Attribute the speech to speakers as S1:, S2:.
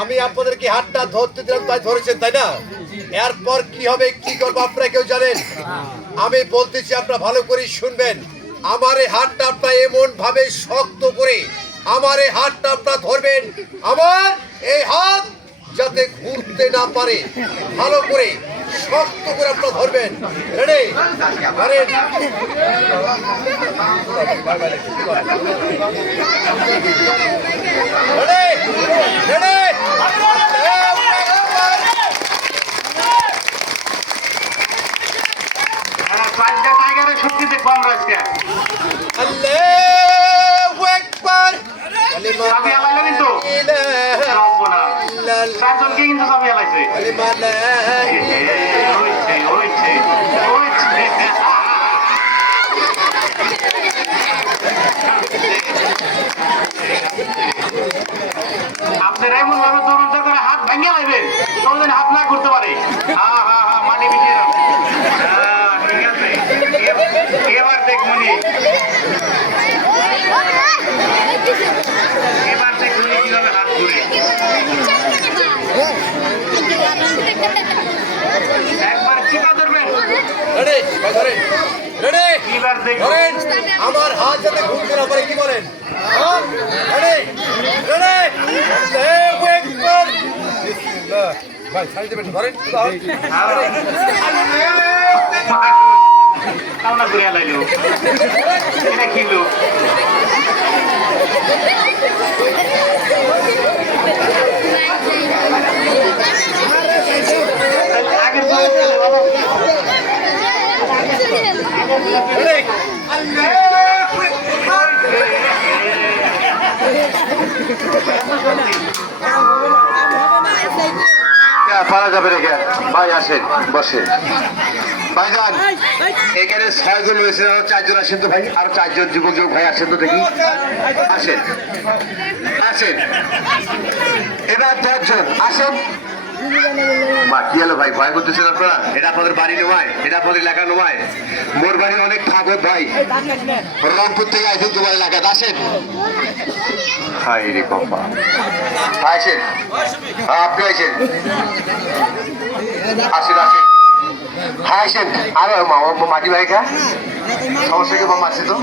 S1: আমি হাতটা ধরতে দিলাম, তাই ধরেছেন, তাই না? এরপর কি হবে, কি করব, আপনারা কেউ জানেন? আমি বলতেছি, আপনারা ভালো করে শুনবেন। আমার এই হাতটা আপনারা এমন ভাবে শক্ত করে আমার এই হাতটা আপনারা ধরবেন। আমার এই হাত ঘুরতে না পারে ভালো করে শক্ত করে আপনারা ধরবেন। রেডি ধরেন রেডি রেডি
S2: টাইগারের শক্তি দেখব আমরা চারজনকে কিন্তু চাবি আলাইছে।
S1: কালিমা লা
S2: হইছে হইছে হইছে আপনার এমন ভাবে হাত ভেঙে লাগবেন কোনদিন হাত না করতে পারে। হা হা হা মাটি হ্যাঁ, ঠিক আছে। এবার দেখমনি এবার দেখমনি কীভাবে হাত ঘুরে একবার চিপা ধরবেন
S1: রেডি ভাই ধরেন রেডি
S2: এবার দেখুন
S1: ধরেন আমার হাত যাতে ঘুরতে না পারে কি বলেন? বিসমিল্লাহ ভাই ছাড়ি দেবেন ধরেন
S2: কামনা করে আলাইলো এটা কি
S3: পারা যাবে রেখে ভাই আসেন বসে ভাইজান এখানে ছয়জন রয়েছে আরও চারজন আসেন তো ভাই আরও চারজন যুবক যুবক ভাই আসেন তো দেখি। আসেন। আসেন। এবার দশজন আসেন। মা কি ভাই ভয় করতেছেন আপনারা? এটা আপনাদের বাড়ি নয় এটা আপনাদের এলাকা নয়। মোর বাড়ি অনেক থাকত ভাই। রংপুর থেকে আসেন তোমার এলাকায়। আসেন। হাই রে কম্পা আসেন। হ্যাঁ, আপনি আসেন। আসেন আসেন। হ্যাঁ আসেন। আরে মাটি ভাইকা সমস্যা কি মামা আছে তো?